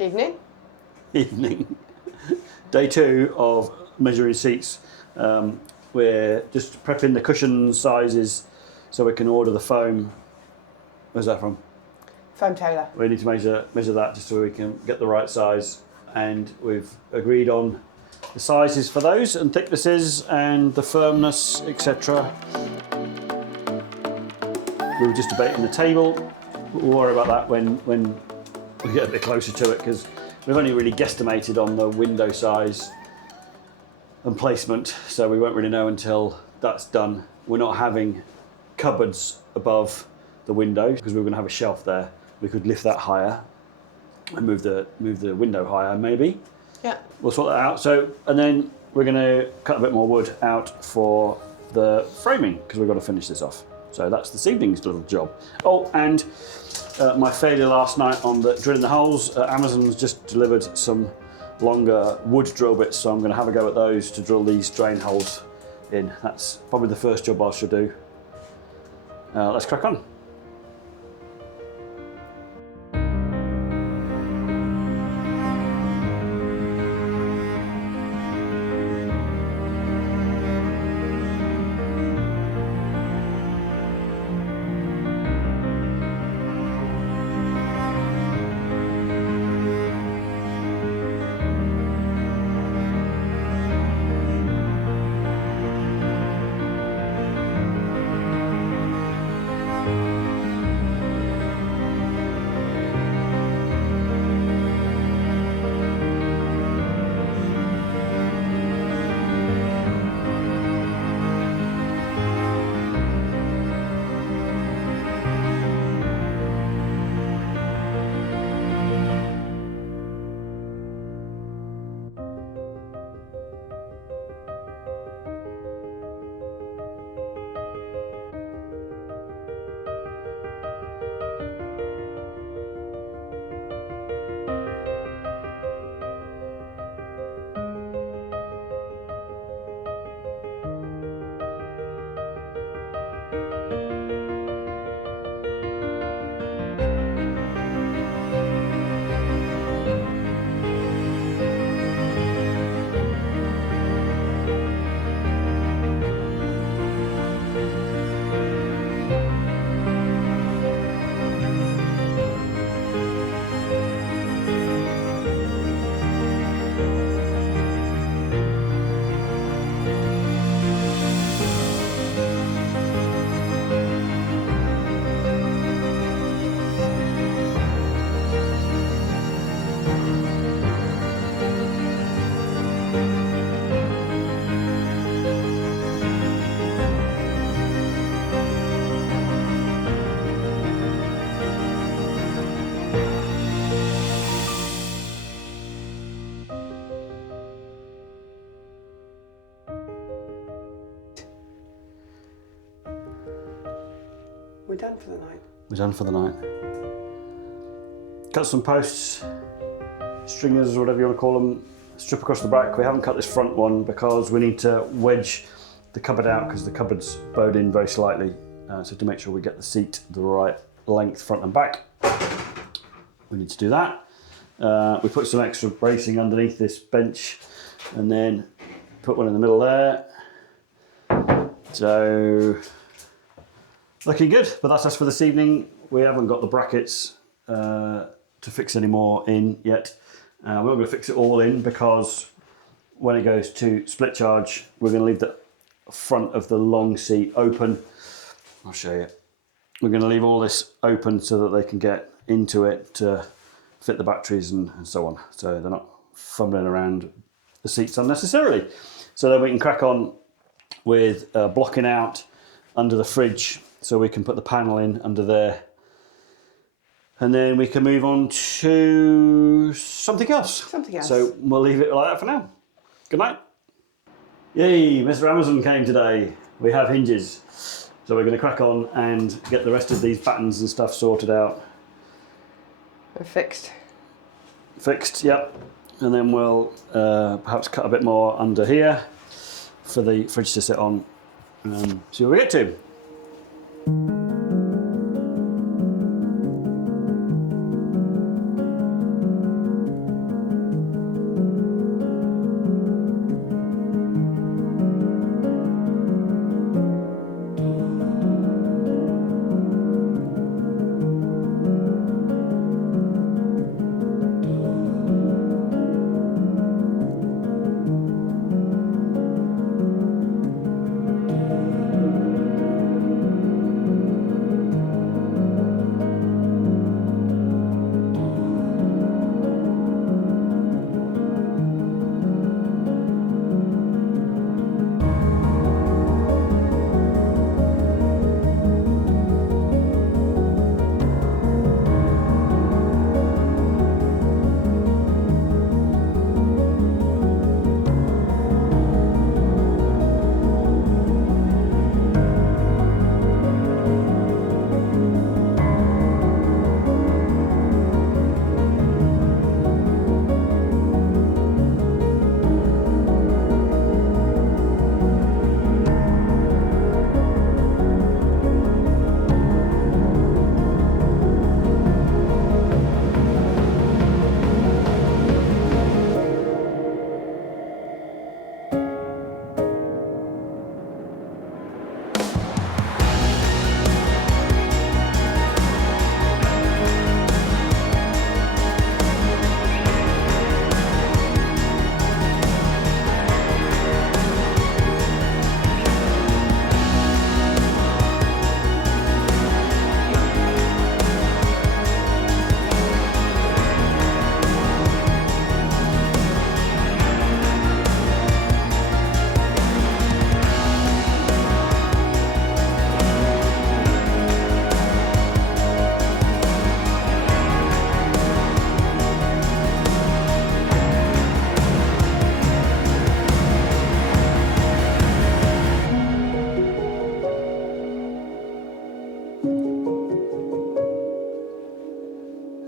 Evening. Evening. Day 2 of measuring seats. We're just prepping the cushion sizes so we can order the foam. Where's that from? Foam tailor. We need to measure that just so we can get the right size, and we've agreed on the sizes for those and thicknesses and the firmness, etc. We were just debating the table. We'll worry about that when we get a bit closer to it, because we've only really guesstimated on the window size and placement, so we won't really know until that's done. We're not having cupboards above the window because we're going to have a shelf there. We could lift that higher and move the window higher, maybe. Yeah. We'll sort that out. So, and then we're going to cut a bit more wood out for the framing because we've got to finish this off. So that's this evening's little job. Oh, and my failure last night on the drilling the holes. Amazon's just delivered some longer wood drill bits, so I'm going to have a go at those to drill these drain holes in. That's probably the first job I should do. Let's crack on. We're done for the night. We're done for the night. Cut some posts, stringers, or whatever you want to call them, strip across the back. We haven't cut this front one because we need to wedge the cupboard out because the cupboard's bowed in very slightly. So to make sure we get the seat the right length front and back, we need to do that. We put some extra bracing underneath this bench and then put one in the middle there. So looking good, but that's us for this evening. We haven't got the brackets to fix any more in yet. We're not going to fix it all in because when it goes to split charge, we're going to leave the front of the long seat open. I'll show you. We're going to leave all this open so that they can get into it to fit the batteries and so on. So they're not fumbling around the seats unnecessarily. So then we can crack on with blocking out under the fridge so we can put the panel in under there. And then we can move on to something else. Something else. So we'll leave it like that for now. Good night. Yay, Mr. Amazon came today. We have hinges. So we're going to crack on and get the rest of these battens and stuff sorted out. We're fixed. Fixed, yep. And then we'll perhaps cut a bit more under here for the fridge to sit on and see what we get to.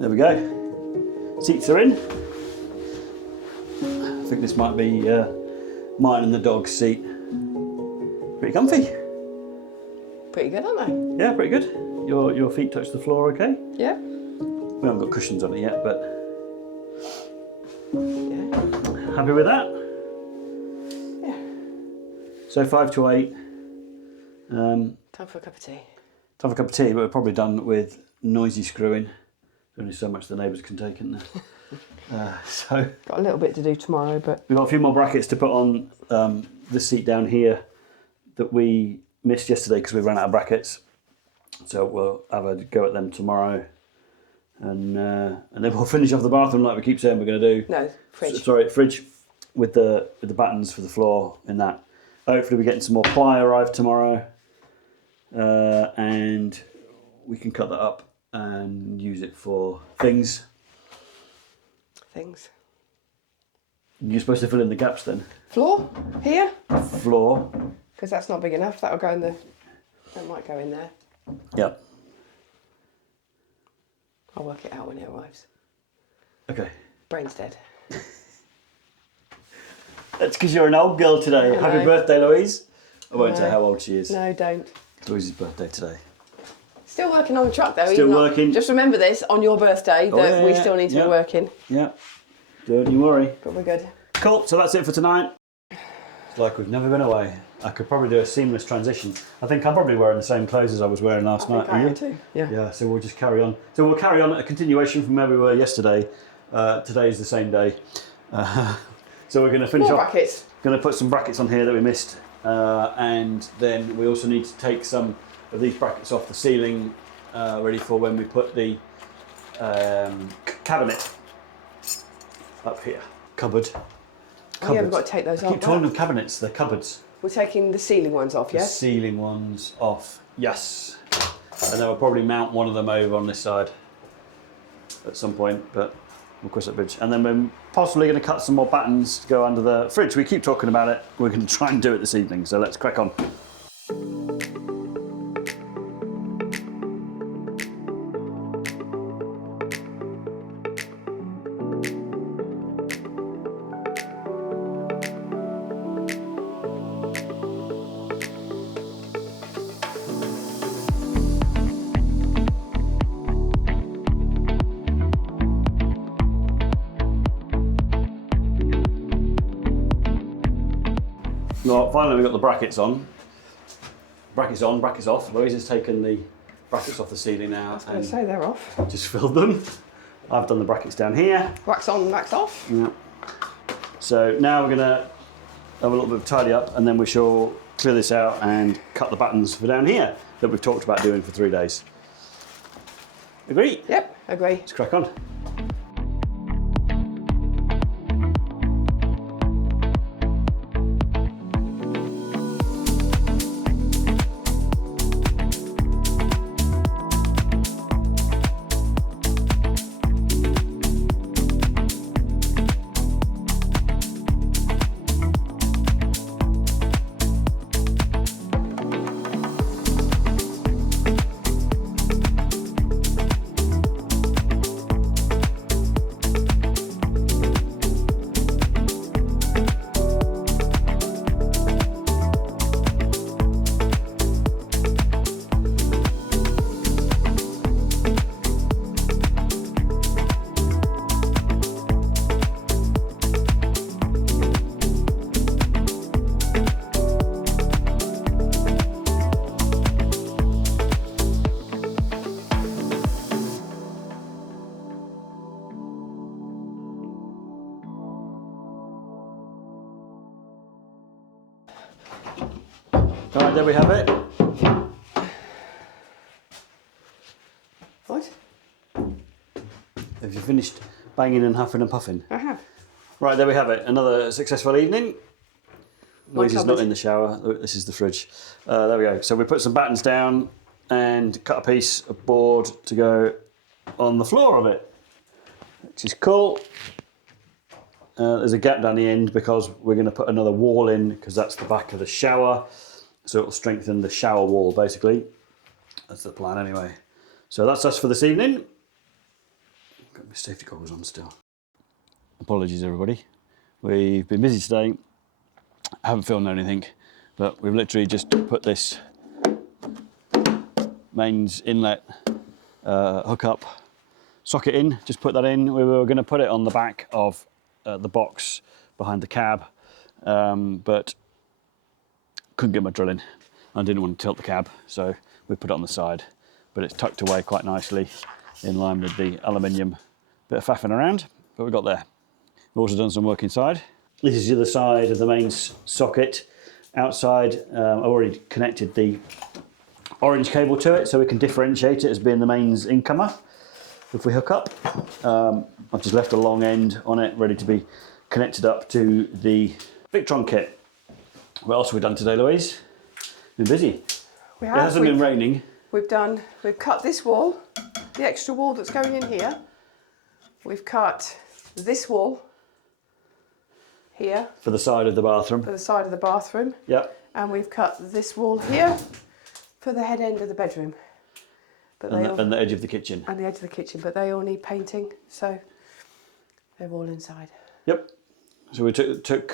There we go. Seats are in. I think this might be mine and the dog's seat. Pretty comfy. Pretty good, aren't they? Yeah, pretty good. Your feet touch the floor okay? Yeah. We haven't got cushions on it yet, but Yeah. happy with that. Yeah. So 5 to 8. Time for a cup of tea. Time for a cup of tea, but we're probably done with noisy screwing. There's only so much the neighbours can take, isn't there? So Got a little bit to do tomorrow, but we've got a few more brackets to put on this seat down here that we missed yesterday because we ran out of brackets. So we'll have a go at them tomorrow, and then we'll finish off the bathroom like we keep saying we're going to do. no, fridge. Sorry, fridge with the battens for the floor in that. Hopefully we're getting some more ply arrived tomorrow, and we can cut that up and use it for things. Things. You're supposed to fill in the gaps then. Floor here, Floor. because that's not big enough. That'll go in the. That might go in there. Yep. I'll work it out when it arrives. Okay. Brain's dead. That's because you're an old girl today. I Happy know. birthday, Louise. I won't No. say how old she is. No, don't. It's Louise's birthday today. Still working on the truck though. Still even though- working. Just remember this on your birthday that yeah, we yeah, still need to yeah. be working, Yeah. Don't you worry. but we're good. Cool, so that's it for tonight. It's like we've never been away. I could probably do a seamless transition. I think I'm probably wearing the same clothes as I was wearing last night. I Are am you? too. Yeah. Yeah, so we'll just carry on. So we'll carry on a continuation from where we were yesterday. Today's the same day. So we're going to finish More off. brackets. Going to put some brackets on here that we missed. And then we also need to take some of these brackets off the ceiling, ready for when we put the cabinet up here. Cupboard. Oh, yeah, we've got to take those I off. keep calling them cabinets, they're cupboards. We're taking the ceiling ones off, The yes? ceiling ones off, yes. And then we'll probably mount one of them over on this side at some point, but we'll cross that bridge. And then we're possibly going to cut some more battens to go under the fridge. We keep talking about it. We're going to try and do it this evening, so let's crack on. Well, finally we've got the brackets on. Brackets on, brackets off. Louise has taken the brackets off the ceiling now I was going and to say they're off. just filled them. I've done the brackets down here. Wax on, wax off. Yeah. So now we're going to have a little bit of tidy up, and then we shall clear this out and cut the battens for down here that we've talked about doing for 3 days. Agree? Yep, agree. Let's crack on. All right, there we have it. What? Have you finished banging and huffing and puffing? I have. Right, there we have it. Another successful evening. Louise is not cupboard. in the shower. This is the fridge. There we go. So we put some battens down and cut a piece of board to go on the floor of it, which is cool. There's a gap down the end because we're going to put another wall in because that's the back of the shower. So it'll strengthen the shower wall, basically. That's the plan anyway. So that's us for this evening. Got my safety goggles on still. Apologies everybody. We've been busy today. I haven't filmed anything, but we've literally just put this mains inlet hookup socket in, just put that in. We were going to put it on the back of the box behind the cab, but couldn't get my drill in. I didn't want to tilt the cab, so we put it on the side, but it's tucked away quite nicely in line with the aluminium. Bit of faffing around, but we got there. We've also done some work inside. This is the other side of the mains socket. Outside, I've already connected the orange cable to it so we can differentiate it as being the mains incomer if we hook up. I've just left a long end on it ready to be connected up to the Victron kit. What else have we done today, Louise? Been busy. We have. It hasn't been raining. We've cut this wall, the extra wall that's going in here. We've cut this wall here. For the side of the bathroom. For the side of the bathroom. Yep. And we've cut this wall here for the head end of the bedroom. But and the edge of the kitchen. And the edge of the kitchen, but they all need painting, so they're all inside. Yep. So we took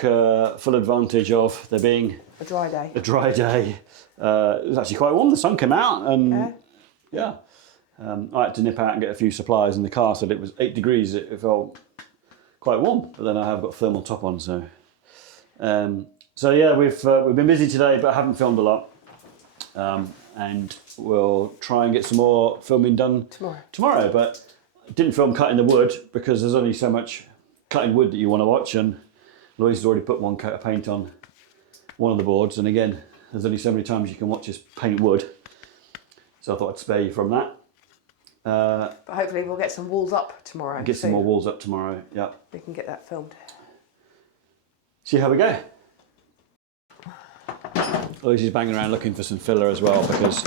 full advantage of there being a dry day. A dry day. It was actually quite warm. The sun came out, and yeah. I had to nip out and get a few supplies in the car, so it was 8 degrees. It felt quite warm, but then I have got thermal top on, so. So yeah, we've been busy today, but I haven't filmed a lot. And we'll try and get some more filming done tomorrow. But I didn't film cutting the wood because there's only so much cutting wood that you want to watch, and Louise has already put one coat of paint on one of the boards, and again, there's only so many times you can watch us paint wood, so I thought I'd spare you from that. But hopefully we'll get some walls up tomorrow. Get some more walls up tomorrow, yeah. We can get that filmed. See how we go. Louise is banging around looking for some filler as well, because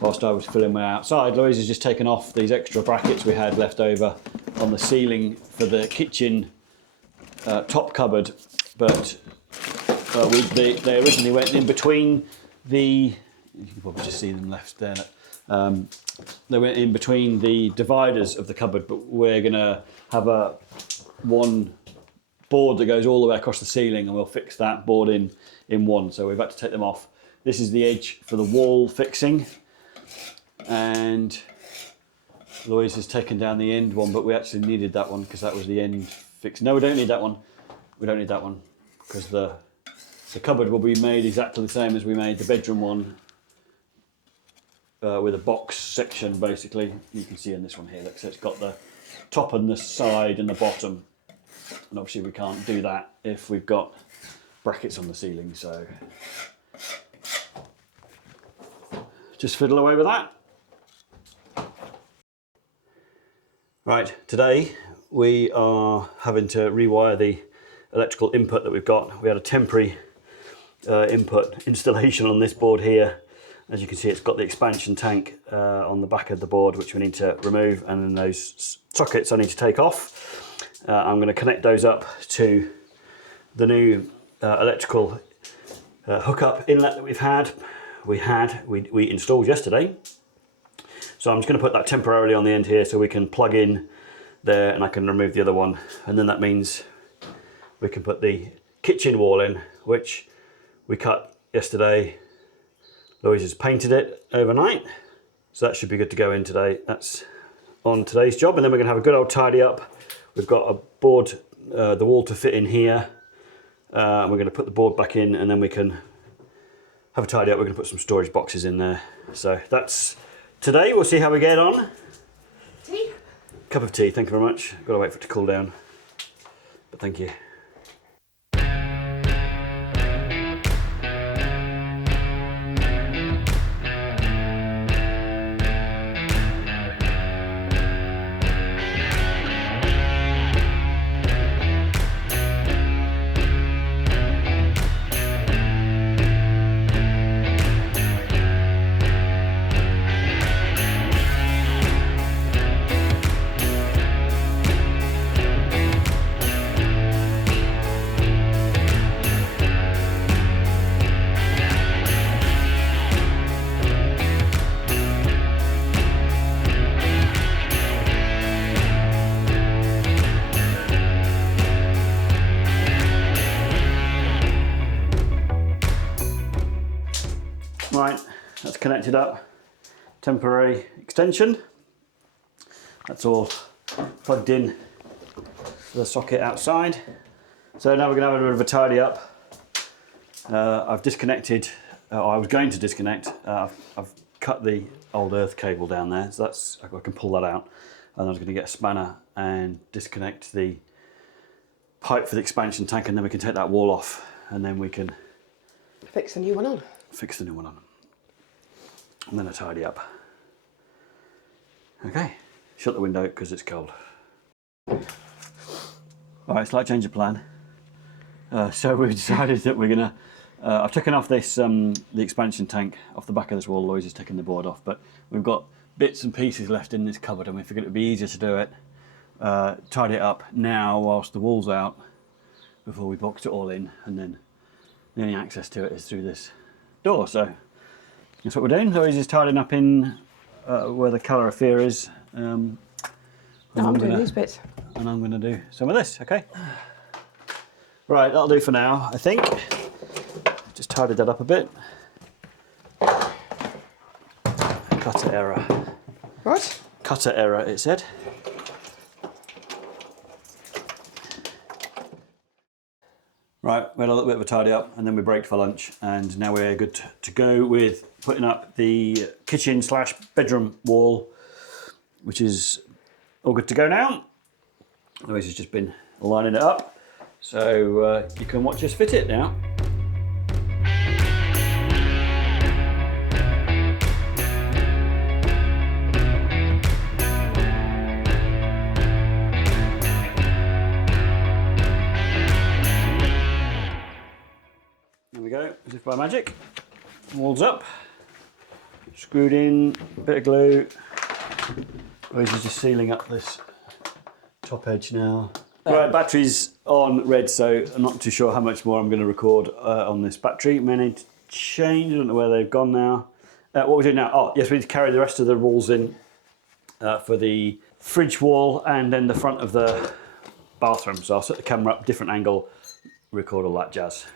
whilst I was filling my outside, Louise has just taken off these extra brackets we had left over on the ceiling for the kitchen top cupboard, but they originally went in between the, you can probably just see them left there, they went in between the dividers of the cupboard, but we're going to have one board that goes all the way across the ceiling, and we'll fix that board in one, so we've had to take them off. This is the edge for the wall fixing, and Louise has taken down the end one, but we actually needed that one because that was the end fix. No, we don't need that one. We don't need that one because the cupboard will be made exactly the same as we made the bedroom one, with a box section basically. You can see in this one here, look, so it's got the top and the side and the bottom, and obviously we can't do that if we've got brackets on the ceiling, so just fiddle away with that. Right, today we are having to rewire the electrical input that we've got. We had a temporary input installation on this board here. As you can see, it's got the expansion tank on the back of the board, which we need to remove, and then those sockets I need to take off. I'm going to connect those up to the new electrical hookup inlet that we installed yesterday. So I'm just going to put that temporarily on the end here so we can plug in there, and I can remove the other one, and then that means we can put the kitchen wall in, which we cut yesterday. Louise has painted it overnight, so that should be good to go in today. That's on today's job, and then we're going to have a good old tidy up. We've got a board, the wall to fit in here. We're going to put the board back in, and then we can have a tidy up. We're going to put some storage boxes in there. So that's today. We'll see how we get on. Tea? Cup of tea, thank you very much. Got to wait for it to cool down, but thank you. That's connected up. Temporary extension. That's all plugged in to the socket outside. So now we're going to have a bit of a tidy up. I've disconnected, I was going to disconnect, I've cut the old earth cable down there, so that's, I can pull that out. And I was going to get a spanner and disconnect the pipe for the expansion tank, and then we can take that wall off, and then we can fix the new one on. Fix the new one on. And then I tidy up. Okay, shut the window because it's cold. Alright, slight change of plan. So we've decided that we're gonna, I've taken off this, the expansion tank off the back of this wall. Louise has taken the board off, but we've got bits and pieces left in this cupboard, and we figured it would be easier to do it, tidy it up now whilst the wall's out, before we boxed it all in, and then the only access to it is through this door. So that's what we're doing. Louise is tidying up in where the calorifier is. No, I'm doing these bits. And I'm going to do some of this, okay? Right, that'll do for now, I think. Just tidied that up a bit. Cutter error. What? Cutter error, it said. Right, we had a little bit of a tidy up, and then we braked for lunch, and now we're good to go with putting up the kitchen / bedroom wall, which is all good to go now. Louise has just been lining it up, so you can watch us fit it now. There we go, as if by magic. Wall's up, screwed in, bit of glue. Louise is just sealing up this top edge now. Right, battery's on red, so I'm not too sure how much more I'm going to record on this battery. May need to change, I don't know where they've gone now. What we're doing now, oh yes, we need to carry the rest of the walls in for the fridge wall and then the front of the bathroom. So I'll set the camera up, different angle, record all that jazz.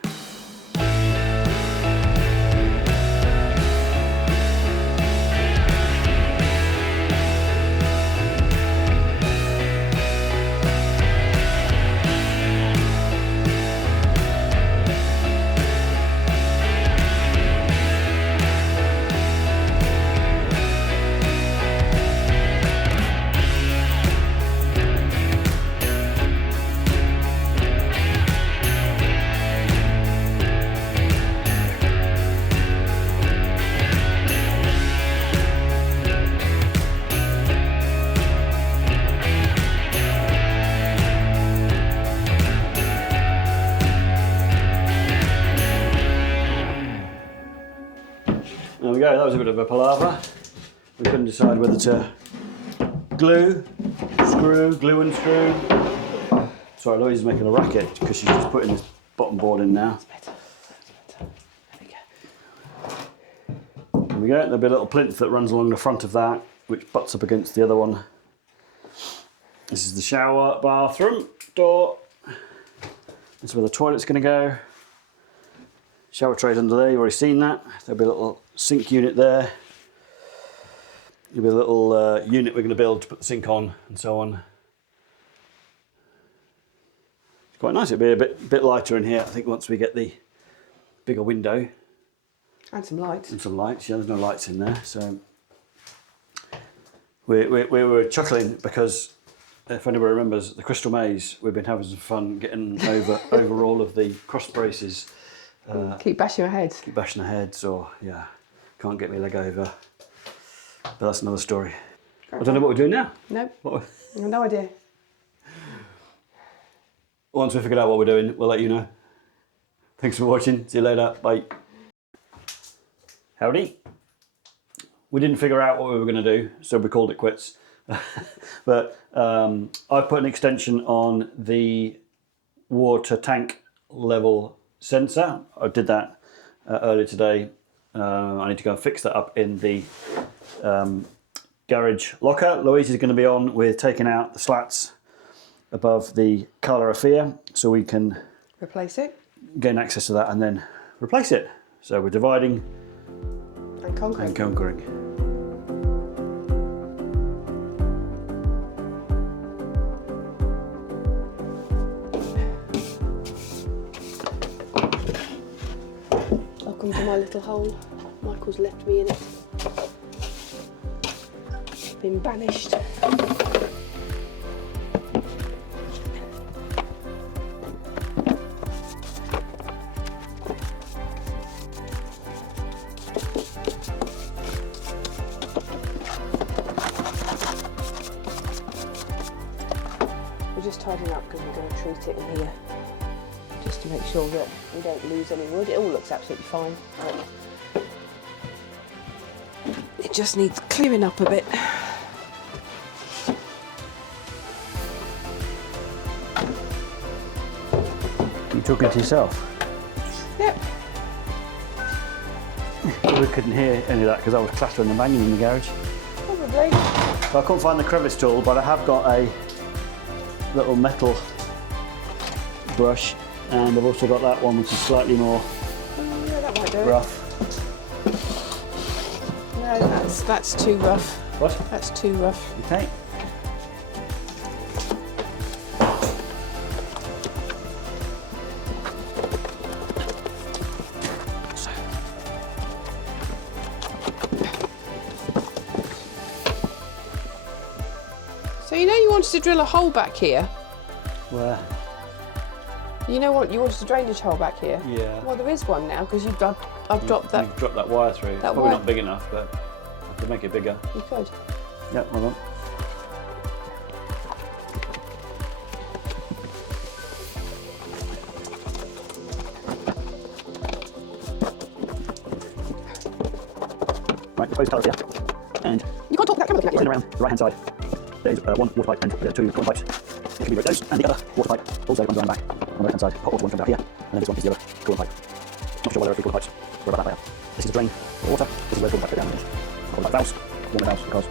There we go, that was a bit of a palaver. We couldn't decide whether to glue and screw. Sorry, Louise is making a racket because she's just putting this bottom board in now. There we go, there'll be a little plinth that runs along the front of that, which butts up against the other one. This is the shower bathroom door. This is where the toilet's going to go. Shower trays under there, you've already seen that. There'll be a little sink unit there. There'll be a little unit we're going to build to put the sink on and so on. It's quite nice, it'll be a bit lighter in here, I think, once we get the bigger window. And some lights. And some lights, yeah, there's no lights in there. So we were chuckling because, if anybody remembers, the Crystal Maze, we've been having some fun getting over all of the cross braces. Keep bashing our heads. Keep bashing our heads, or yeah, can't get my leg over. But that's another story. I don't know what we're doing now. Nope. I have no idea. Once we figured out what we're doing, we'll let you know. Thanks for watching. See you later. Bye. Howdy. We didn't figure out what we were going to do, so we called it quits. But I put an extension on the water tank level sensor. I did that earlier today. I need to go and fix that up in the garage locker. Louise is going to be on with taking out the slats above the calorifier so we can replace it, gain access to that and then replace it. So we're dividing And conquering. And conquering. Welcome to my little hole. Michael's left me in it. Been banished. We're just tidying up because we're going to treat it in here, just to make sure that we don't lose any wood. It all looks absolutely fine, but it just needs clearing up a bit. You talking to yourself? Yep. We couldn't hear any of that because I was clattering and banging in the garage. Probably. So I couldn't find the crevice tool, but I have got a little metal brush, and I've also got that one which is slightly more Yeah, that might do it. rough. No, that's too rough. What? That's too rough. Okay. So you know you wanted to drill a hole back here? Where? You know what? You wanted a drainage hole back here? Yeah. Well, there is one now because I've dropped that. You've dropped that wire through. It's probably wire. not big enough, but I could make it bigger. You could. Yep, hold on. Right, the post colours here. And You can't talk without camera looking at in you. around the right hand side, there's one water pipe and two water pipes. It can be those, and the other water pipe also runs around the back on the right hand side. Hot water one comes out here, and then this one is the other coolant pipe. Not sure why there are three coolant pipes. We're about that layout. This is a drain for water. This is where the coolant pipe goes down. I've got like valves, warmer valves because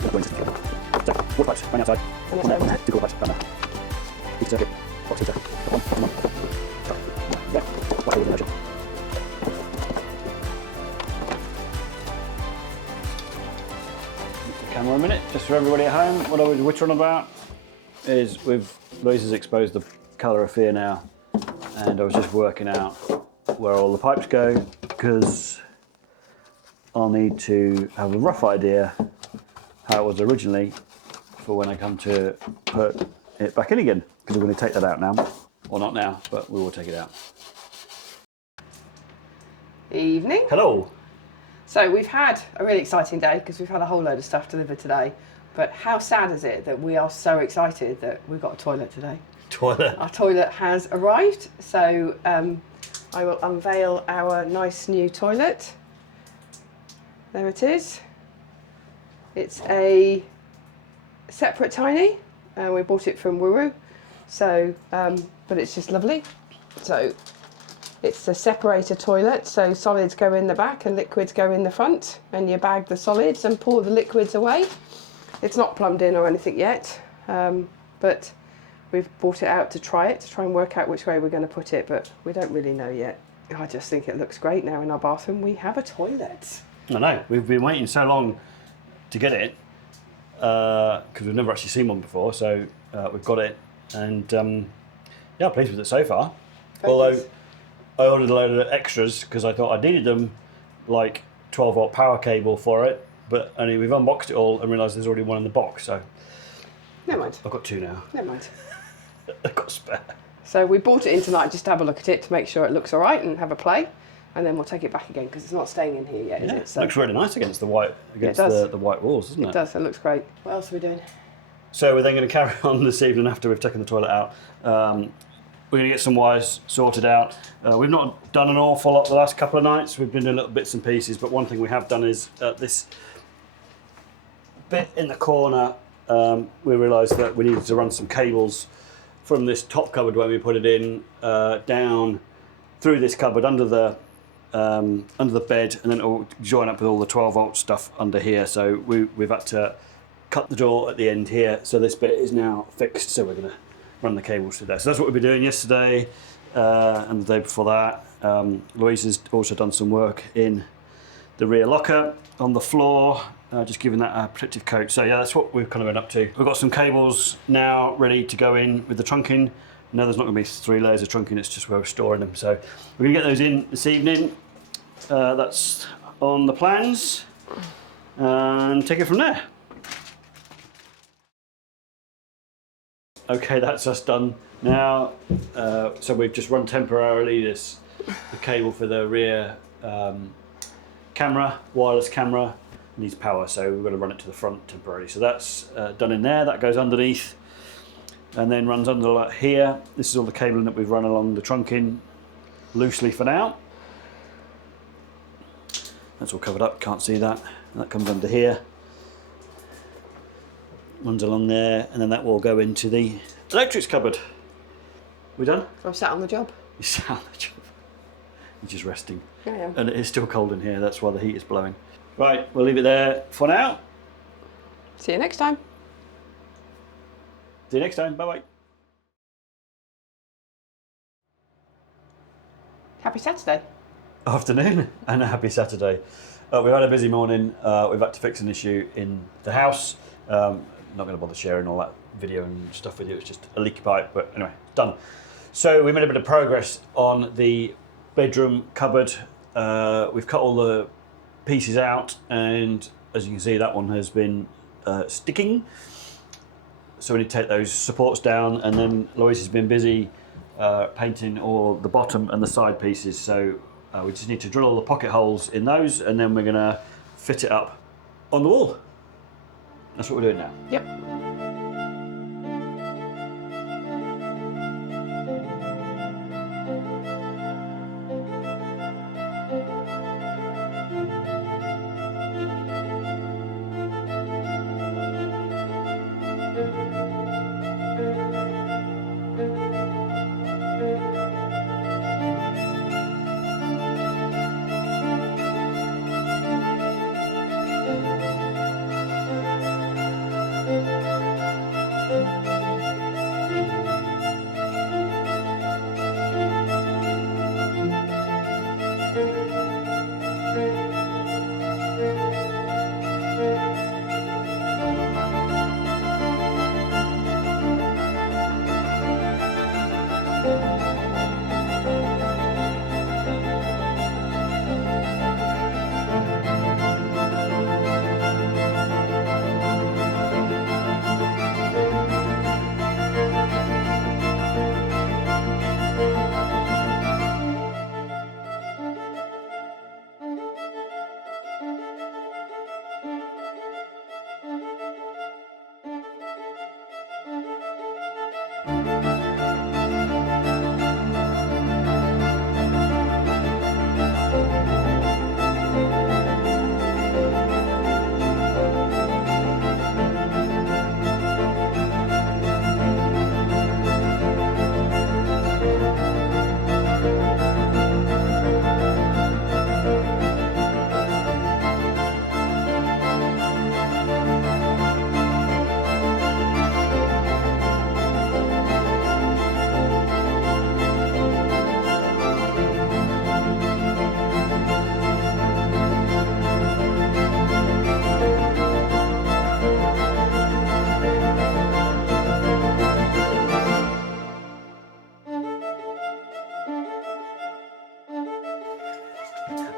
the cooling system. So water pipes running outside, one there, two coolant pipes down there. Each circuit, box heater, one. Yeah, whatever the motion. Camera a minute, just for everybody at home. What I was whittering about is Louise has exposed the colour of fear now, and I was just working out where all the pipes go because I'll need to have a rough idea how it was originally for when I come to put it back in again, because we're going to take that out now. Well, not now, but we will take it out. Evening. Hello. So we've had a really exciting day because we've had a whole load of stuff delivered today. But how sad is it that we are so excited that we've got a toilet today? Toilet. Our toilet has arrived. So I will unveil our nice new toilet. There it is. It's a Separett Tiny. We bought it from Wuru. So, but it's just lovely. So it's a separator toilet, so solids go in the back and liquids go in the front, and you bag the solids and pour the liquids away. It's not plumbed in or anything yet, but we've brought it out to try and work out which way we're going to put it, but we don't really know yet. I just think it looks great now in our bathroom. We have a toilet. I know, we've been waiting so long to get it because we've never actually seen one before, so we've got it, and yeah, pleased with it so far. Although I ordered a load of extras because I thought I needed them, like 12-volt power cable for it, but only we've unboxed it all and realised there's already one in the box, so Never mind. I've got two now. Never mind. I've got a spare. So we brought it in tonight just to have a look at it to make sure it looks all right and have a play, and then we'll take it back again because it's not staying in here yet, is Yeah, it? So looks really nice against the white, against the white walls, doesn't it? it does. It looks great. What else are we doing? So we're then going to carry on this evening after we've taken the toilet out. We're going to get some wires sorted out. We've not done an awful lot the last couple of nights. We've been doing little bits and pieces, but one thing we have done is this bit in the corner, we realised that we needed to run some cables from this top cupboard when we put it in down through this cupboard under the bed, and then it will join up with all the 12-volt stuff under here. So we've had to cut the door at the end here, so this bit is now fixed, so we're going to run the cables through there. So that's what we've been doing yesterday and the day before that. Louise has also done some work in the rear locker on the floor, just giving that a protective coat. So yeah, that's what we've kind of been up to. We've got some cables now ready to go in with the trunking. No, there's not going to be 3 layers of trunking, it's just where we're storing them. So we're going to get those in this evening. That's on the plans, and take it from there. Okay, that's us done now. So we've just run temporarily the cable for the rear camera, wireless camera, needs power, so we've got to run it to the front temporarily. So that's done in there. That goes underneath and then runs under here. This is all the cabling that we've run along the trunking loosely for now. That's all covered up, can't see that. And that comes under here, runs along there, and then that will go into the electrics cupboard. We done? I'm sat on the job. You sat on the job. You're just resting. I am. And it is still cold in here, that's why the heat is blowing. Right, we'll leave it there for now. See you next time. See you next time, bye-bye. Happy Saturday. Afternoon and a happy Saturday. We've had a busy morning. We've had to fix an issue in the house. Not going to bother sharing all that video and stuff with you. It's just a leaky pipe, but anyway, done. So we made a bit of progress on the bedroom cupboard. We've cut all the pieces out, and as you can see, that one has been sticking. So we need to take those supports down, and then Louise has been busy painting all the bottom and the side pieces. So we just need to drill all the pocket holes in those, and then we're going to fit it up on the wall. That's what we're doing now. Yep.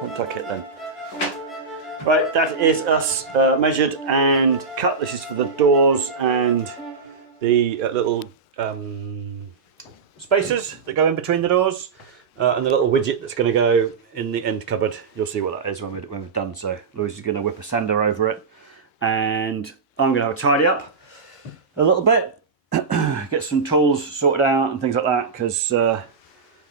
Untuck it then. Right, that is us measured and cut. This is for the doors and the little spacers that go in between the doors, and the little widget that's going to go in the end cupboard. You'll see what that is when we're done. So Louise is going to whip a sander over it, and I'm going to have a tidy up a little bit, get some tools sorted out and things like that, because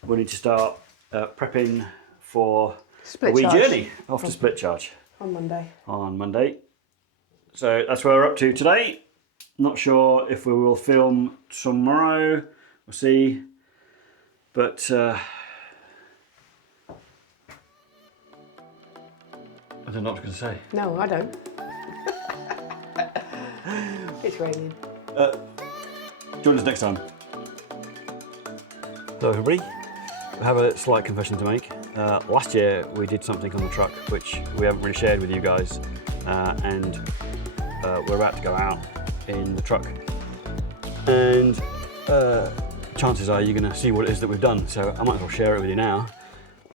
we need to start prepping for a wee journey off to SplitCharge On Monday. on Monday. So that's where we're up to today. Not sure if we will film tomorrow. We'll see. But I don't know what I was going to say. No, I don't. It's raining. Join us next time. Hello everybody. I have a slight confession to make. last year we did something on the truck which we haven't really shared with you guys, and we're about to go out in the truck, and chances are you're going to see what it is that we've done, so I might as well share it with you now.